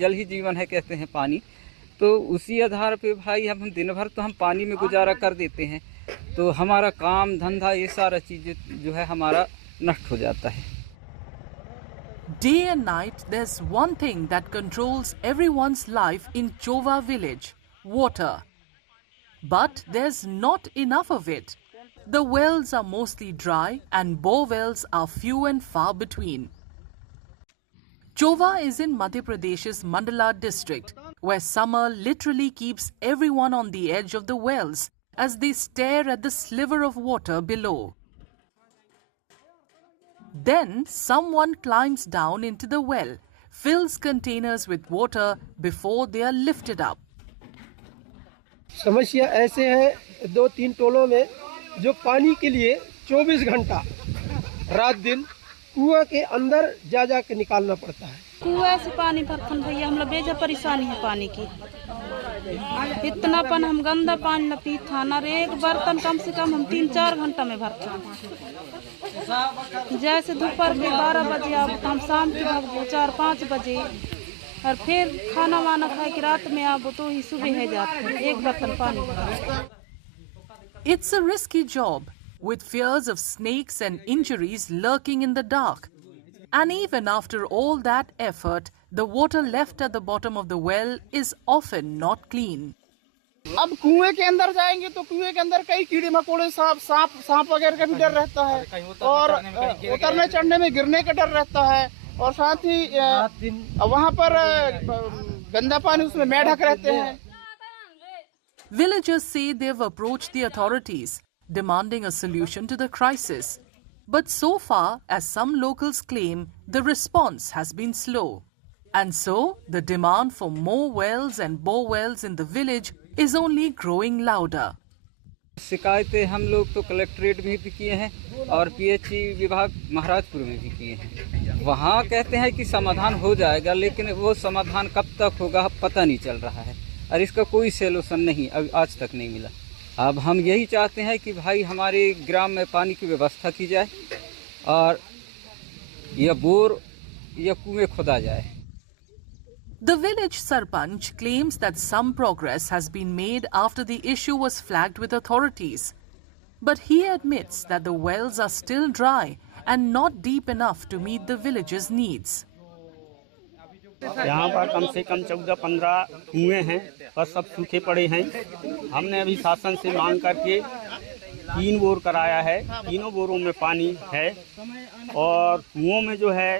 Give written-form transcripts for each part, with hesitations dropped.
जल ही जीवन है कहते हैं पानी, तो उसी आधार पे भाई हम दिन भर तो हम पानी में गुजारा कर देते हैं, तो हमारा काम धंधा ये सारा चीज़ जो है हमारा नष्ट हो जाता है। Day and night, there's one thing that controls everyone's life in Chova village: water. But there's not enough of it. The wells are mostly dry and bore wells are few and far between. Chova is in Madhya Pradesh's Mandala district, where summer literally keeps everyone on the edge of the wells as they stare at the sliver of water below. Then someone climbs down into the well, fills containers with water before they are lifted up. समस्या ऐसे है 2-3 टोलों में जो पानी के लिए 24 घंटा रात दिन कुआं के अंदर जा के निकालना पड़ता है। कुआं से पानी भरते भैया, हम लोग बेजा परेशानी है पानी की। इतना पन हम गंदा पानी न पी था ना, एक बर्तन कम से कम हम 3-4 घंटा में भरते हैं। जैसे दोपहर के 12 बजे अब हम शाम के 4-5 बजे, और फिर खाना वाना खा के रात में अब तो ही सुबह है जाते हैं एक बर्तन पानी। It's a risky job, with fears of snakes and injuries lurking in the dark. And even after all that effort, the water left at the bottom of the well is often not clean. अब कुएं के अंदर जाएंगे तो कुएं के अंदर कई कीड़े मकोड़े, सांप वगैरह का भी डर रहता है, और उतरने चढ़ने में गिरने का डर रहता है, और साथ ही वहाँ पर गंदा पानी, उसमें मेढक रहते हैं। Villagers say they've approached the authorities, demanding a solution to the crisis. But so far, as some locals claim, the response has been slow. And so, the demand for more wells and bore wells in the village is only growing louder. शिकायतें हम लोग तो collectorate में भी किए हैं और PHE विभाग महाराजपुर में भी किए हैं। वहाँ कहते हैं कि समाधान हो जाएगा, लेकिन वो समाधान कब तक होगा पता नहीं चल रहा है, और इसका कोई सोल्यूशन नहीं आज तक नहीं मिला। अब हम यही चाहते हैं कि भाई हमारे ग्राम में पानी की व्यवस्था की जाए और यह बोर या कुएं खोदा जाए। The village Sarpanch claims that some progress has been made after the issue was flagged with authorities. But he admits that the wells are still dry and not deep enough to meet the village's needs. यहाँ पर कम से कम 14-15 कुएं हैं, पर सब सूखे पड़े हैं। हमने अभी शासन से मांग करके 3 बोर कराया है, तीनों बोरों में पानी है, और कुओं में जो है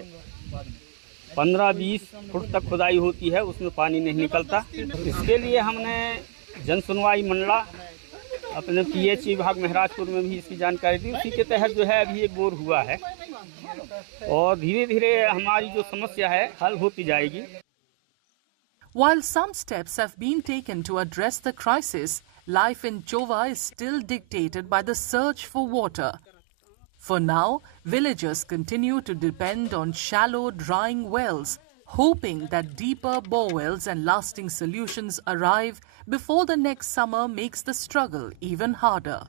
15-20 फुट तक खुदाई होती है, उसमें पानी नहीं निकलता। इसके लिए हमने जन सुनवाई मंडला अपने पीएचई विभाग महाराजपुर में भी इसकी जानकारी दी। उसी के तहत जो है अभी 1 बोर हुआ है, और धीरे धीरे हमारी जो समस्या है हल होती जाएगी। While some steps have been taken to address the crisis, life in Chova is still dictated by the search for water. For now, villagers continue to depend on shallow, drying wells, hoping that deeper bore wells and lasting solutions arrive before the next summer makes the struggle even harder.